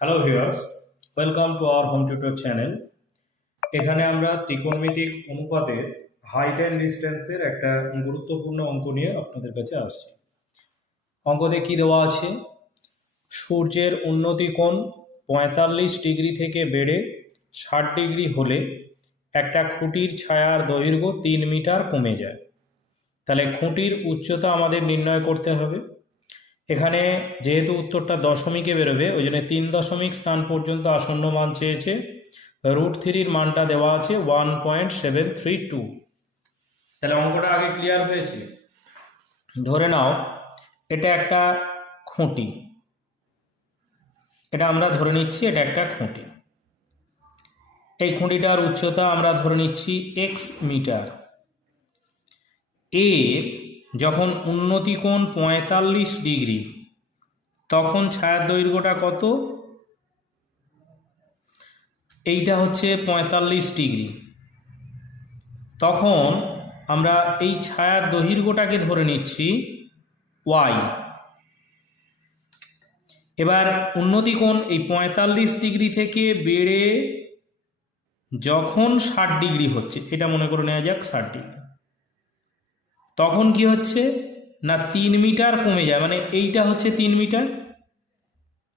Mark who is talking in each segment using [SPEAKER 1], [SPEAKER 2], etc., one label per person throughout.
[SPEAKER 1] Hello viewers welcome to our home tutor channel এখানে আমরা ত্রিকোণমিতিক অনুপাতের হাইট অ্যান্ড ডিস্টেন্সের একটা গুরুত্বপূর্ণ অঙ্ক নিয়ে আপনাদের কাছে আসছি। অঙ্কতে কি দেওয়া আছে? সূর্যের উন্নতি কোণ পঁয়তাল্লিশ ডিগ্রি থেকে বেড়ে ষাট ডিগ্রি হলে একটা খুঁটির ছায়ার দৈর্ঘ্য তিন মিটার কমে যায়। তাহলে খুঁটির উচ্চতা আমাদের নির্ণয় করতে হবে। এখানে যেহেতু উত্তরটা দশমিকে বেরোবে, ওই জন্য তিন দশমিক স্থান পর্যন্ত আসন্ন মান চেয়েছে। রুট থ্রির মানটা দেওয়া আছে one point seven three two. তাহলে অঙ্কটা আগে ক্লিয়ার হয়েছে? ধরে নাও, এটা একটা খুঁটি। এটা আমরা ধরে নিচ্ছি এটা একটা খুঁটি। এই খুঁটিটার উচ্চতা আমরা ধরে নিচ্ছি এক্স মিটার। এর যখন উন্নতি কোণ পঁয়তাল্লিশ ডিগ্রি, তখন ছায়ার দৈর্ঘ্যটা কত? এইটা হচ্ছে পঁয়তাল্লিশ ডিগ্রি। তখন আমরা এই ছায়ার দৈর্ঘ্যটাকে ধরে নিচ্ছি ওয়াই। এবার উন্নতি কোণ এই পঁয়তাল্লিশ ডিগ্রি থেকে বেড়ে যখন ষাট ডিগ্রি হচ্ছে, এটা মনে করে নেওয়া যাক ষাট ডিগ্রি। তখন কি হচ্ছে? না তিন মিটার কমে যায় মানে এইটা হচ্ছে তিন মিটার?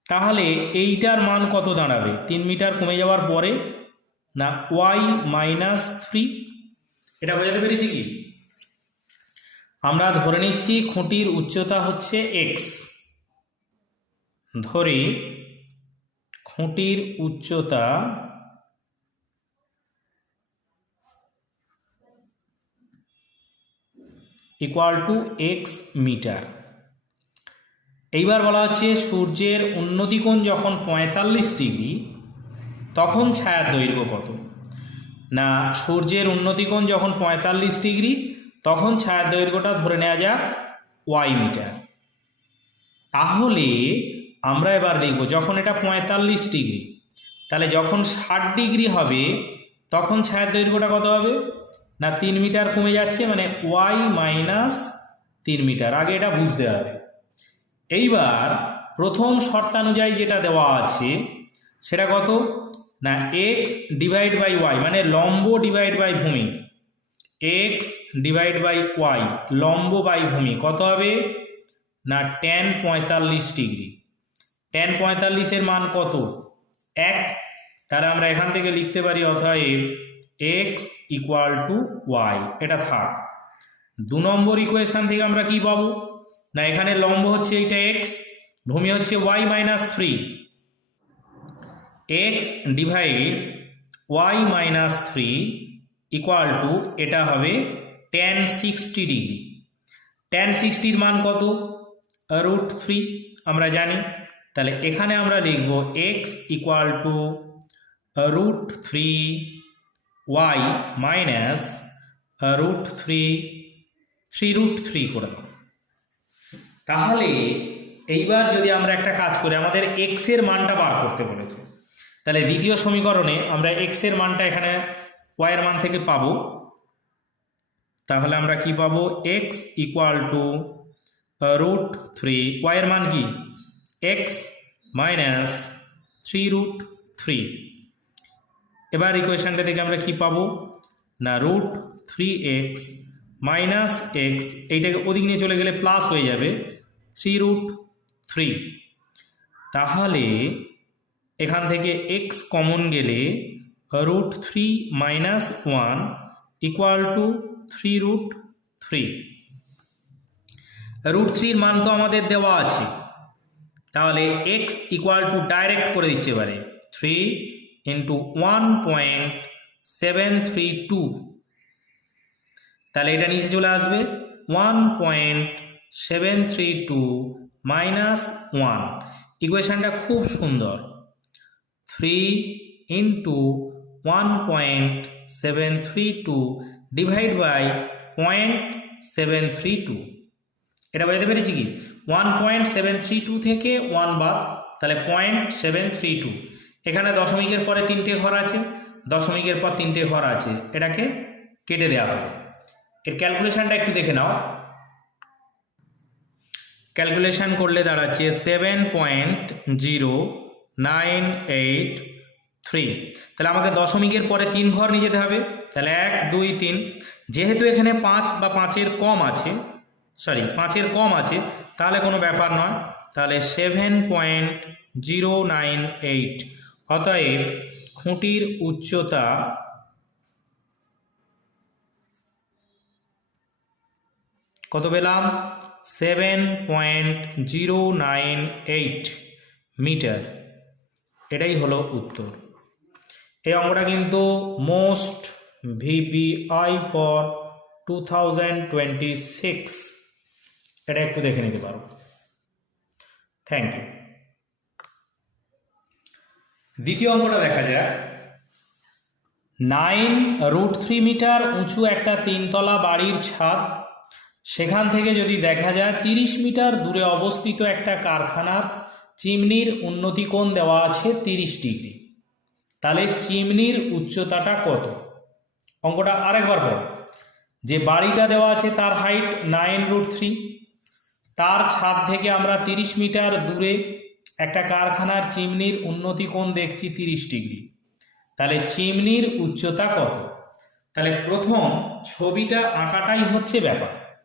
[SPEAKER 1] তাহলে এইটার মান কত দাঁড়াবে? তিন মিটার কমে যাওয়ার পরে, না ওয়াই মাইনাস থ্রি? এটা বোঝাতে পেরেছি কি? আমরা ধরে নিচ্ছি খুঁটির উচ্চতা হচ্ছে এক্স ধরে খুঁটির উচ্চতা ইকুয়াল টু এক্স মিটার এইবার বলা হচ্ছে সূর্যের উন্নতিকোণ যখন পঁয়তাল্লিশ ডিগ্রি, তখন ছায়ার দৈর্ঘ্য কত? না, সূর্যের উন্নতিকোণ যখন পঁয়তাল্লিশ ডিগ্রি, তখন ছায়ার দৈর্ঘ্যটা ধরে নেওয়া যাক ওয়াই মিটার তাহলে আমরা এবার লিখব যখন এটা পঁয়তাল্লিশ ডিগ্রি, তাহলে যখন ষাট ডিগ্রি হবে, তখন ছায়ার দৈর্ঘ্যটা কত হবে? না তিন মিটার কমে যাচ্ছে মানে ওয়াই মাইনাস তিন মিটার। আগে এটা বুঝতে হবে। এইবার প্রথম শর্তানুযায়ী যেটা দেওয়া আছে, সেটা কত? না এক্স ডিভাইড বাই ওয়াই মানে লম্ব ডিভাইড বাই ভূমি। এক্স ডিভাইড বাই ওয়াই লম্ব বাই ভূমি। কত হবে? না টেন পঁয়তাল্লিশ ডিগ্রি। টেন পঁয়তাল্লিশের মান কত? এক। তাহলে আমরা এখান থেকে লিখতে পারি অতএব এক্স ইকুয়াল টু ওয়াই এটা থাক। দু নম্বর ইকুয়েশান থেকে আমরা কি পাবো? না, এখানে লম্ব হচ্ছে এইটা এক্স ভূমি হচ্ছে Y minus three X divide Y minus three equal to এটা হবে টেন সিক্সটি ডিগ্রি টেন সিক্সটির মান কত? রুট থ্রি আমরা জানি। তাহলে এখানে আমরা লিখব X equal to root three Y minus root three three root three করে দাও। তাহলে এইবার যদি আমরা একটা কাজ করি, আমাদের এক্সের মানটা বার করতে বলেছে। তাহলে দ্বিতীয় সমীকরণে আমরা এক্সের মানটা এখানে ওয়াইয়ের মান থেকে পাবো। তাহলে আমরা কি পাবো? X equal to root three ওয়াইয়ের মান কি? X minus three root three এবার ইকুয়েশানটা থেকে আমরা কি পাবো? না root three X minus X এইটাকে ওদিক নিয়ে চলে গেলে প্লাস হয়ে যাবে থ্রি রুট থ্রি তাহলে এখান থেকে এক্স কমন গেলে root three minus one equal to three root three root থ্রির মান তো আমাদের দেওয়া আছে। তাহলে এক্স ইকুয়াল টু ডাইরেক্ট করে দিচ্ছে এবারে। Three into one point seven three two তাহলে এটা নিচে চলে আসবে one point seven three two minus one ইকুয়েশানটা খুব সুন্দর। Three into one point seven three two divide by point seven three two এটা বোঝাতে পেরেছি কি? One point seven three two থেকে ওয়ান বাদ, তাহলে পয়েন্ট সেভেন থ্রি টু এখানে দশমিকের পরে তিনটে ঘর আছে, দশমিকের পর তিনটে ঘর আছে, এটাকে কেটে দেওয়া হবে। এর ক্যালকুলেশানটা একটু দেখে নাও। ক্যালকুলেশান করলে দাঁড়াচ্ছে seven point zero nine eight three তাহলে আমাকে দশমিকের পরে তিন ঘর নিয়ে যেতে হবে। তাহলে এক, দুই, তিন। যেহেতু এখানে পাঁচ বা পাঁচের কম আছে সরি পাঁচের কম আছে, তাহলে কোনো ব্যাপার নয়। তাহলে seven point zero nine eight অতএব খুঁটির উচ্চতা কত পেলাম? Seven point zero nine eight metre. এটাই হলো উত্তর। এই অঙ্কটা কিন্তু most V P I for two thousand twenty six এটা একটু দেখে নিতে পারো। থ্যাংক ইউ দ্বিতীয় অঙ্কটা দেখা যাক। নাইন রুট থ্রি মিটার উঁচু একটা তিনতলা বাড়ির ছাদ। সেখান থেকে যদি দেখা যায়, তিরিশ মিটার দূরে অবস্থিত একটা কারখানার চিমনির উন্নতি কোণ দেওয়া আছে তিরিশ ডিগ্রি। তাহলে চিমনির উচ্চতাটা কত? অঙ্কটা আরেকবার পর যে বাড়িটা দেওয়া আছে তার হাইট নাইন রুট থ্রি তার ছাদ থেকে আমরা তিরিশ মিটার দূরে একটা কারখানার চিমনির উন্নতি কোণ দেখছি তিরিশ ডিগ্রি। তাহলে চিমনির উচ্চতা কত? তাহলে প্রথম ছবিটা আঁকাটাই হচ্ছে ব্যাপার।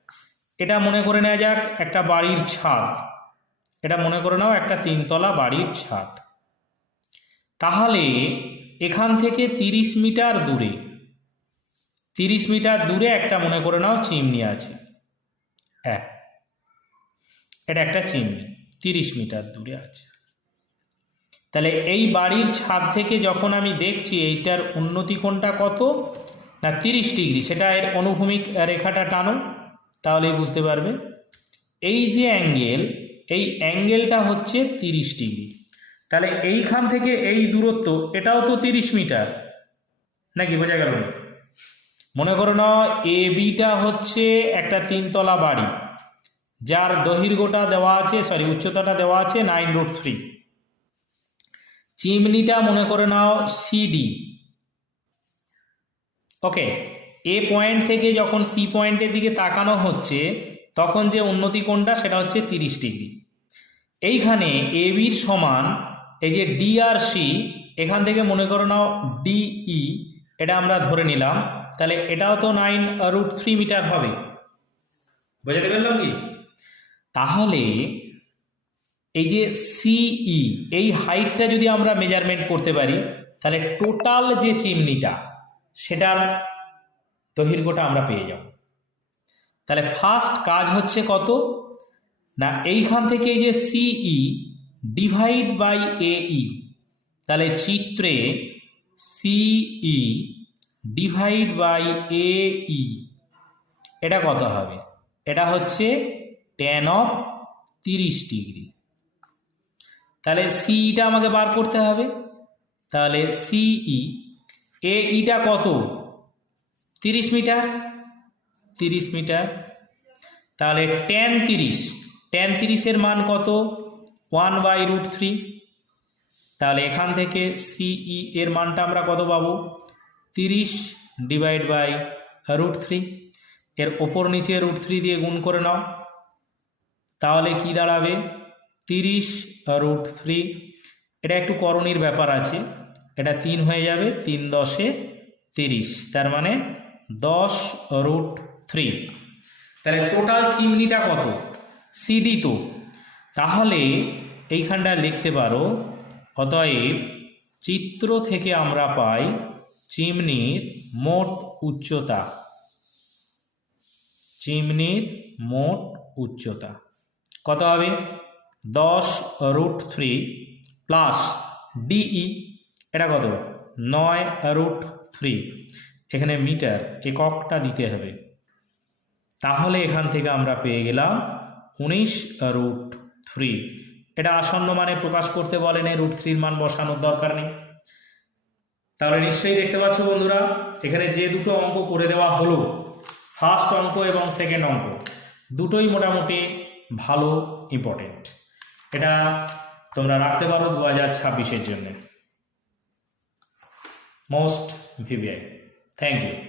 [SPEAKER 1] এটা মনে করে নেওয়া যাক একটা বাড়ির ছাদ। এটা মনে করে নাও একটা তিনতলা বাড়ির ছাদ। তাহলে এখান থেকে তিরিশ মিটার দূরে, তিরিশ মিটার দূরে একটা মনে করে নাও চিমনি আছে। এক। এটা একটা চিমনি। তিরিশ মিটার দূরে আছে। তাহলে এই বাড়ির ছাদ থেকে যখন আমি দেখছি এইটার উন্নতি কোণটা কত? না, তিরিশ ডিগ্রি। সেটা এর অনুভূমিক রেখাটা টানো, তাহলেই বুঝতে পারবে। এই যে অ্যাঙ্গেল, এই অ্যাঙ্গেলটা হচ্ছে তিরিশ ডিগ্রি। তাহলে এইখান থেকে এই দূরত্ব, এটাও তো তিরিশ মিটার। নাকি বোঝা গেল মনে করো না, এ বিটা হচ্ছে একটা তিনতলা বাড়ি। যার দৈর্ঘ্যটা দেওয়া আছে সরি উচ্চতাটা দেওয়া আছে নাইন রুট থ্রি চিমনিটা মনে করে নাও সিডি ওকে এ পয়েন্ট থেকে যখন সি পয়েন্টের দিকে তাকানো হচ্ছে তখন যে উন্নতি কোণটা সেটা হচ্ছে তিরিশ ডিগ্রি এইখানে এ বির সমান, এই যে ডি আর সি এখান থেকে মনে করো নাও ডিই এটা আমরা ধরে নিলাম। তাহলে এটাও তো নাইন রুট থ্রি মিটার হবে। বোঝাতে পারলাম কি? তাহলে এই যে সিই এই হাইটটা যদি আমরা মেজারমেন্ট করতে পারি, তাহলে টোটাল যে চিমনিটা, সেটার দৈর্ঘ্যটা আমরা পেয়ে যাব। তাহলে ফার্স্ট কাজ হচ্ছে কত? না, এইখান থেকে এই যে সিই ডিভাইড বাই এই তাহলে চিত্রে সিই ডিভাইড বাই এই এটা কত হবে? এটা হচ্ছে টেন অফ তিরিশ ডিগ্রি। তাহলে সিইটা আমাকে বার করতে হবে। তাহলে সিই এ ইটা কত? তিরিশ মিটার। তিরিশ মিটার। তাহলে টেন তিরিশ। টেন তিরিশের মান কত? ওয়ান বাই রুট থ্রি তাহলে এখান থেকে সিই এর মানটা আমরা কত পাবো? তিরিশ ডিভাইড বাই রুট থ্রি এর ওপর নিচে রুট থ্রি দিয়ে গুণ করে নাও। তাহলে কি দাঁড়াবে? তিরিশ রুট থ্রি এটা একটু করণীর ব্যাপার আছে। এটা তিন হয়ে যাবে, তিন দশে তিরিশ। তার মানে দশ রুট থ্রি তাহলে টোটাল চিমনিটা কত? সিডি তো। তাহলে এইখানটা লিখতে পারো, অতএব চিত্র থেকে আমরা পাই চিমনির মোট উচ্চতা। চিমনির মোট উচ্চতা। কত হবে? দশ রুট থ্রি প্লাস ডিই এটা কত? নয় রুট থ্রি এখানে মিটার, এককটা দিতে হবে। তাহলে এখান থেকে আমরা পেয়ে গেলাম উনিশ রুট থ্রি এটা আসন্ন মানে প্রকাশ করতে বলেন রুট থ্রির মান বসানোর দরকার নেই। তাহলে নিশ্চয়ই দেখতে পাচ্ছ বন্ধুরা, এখানে যে দুটো অঙ্ক করে দেওয়া হলো ফার্স্ট অঙ্ক এবং সেকেন্ড অঙ্ক, দুটোই মোটামুটি ভালো ইম্পর্টেন্ট এটা তোমরা রাখতে পারো দু হাজার ছাব্বিশের জন্যে। Most VVI thank you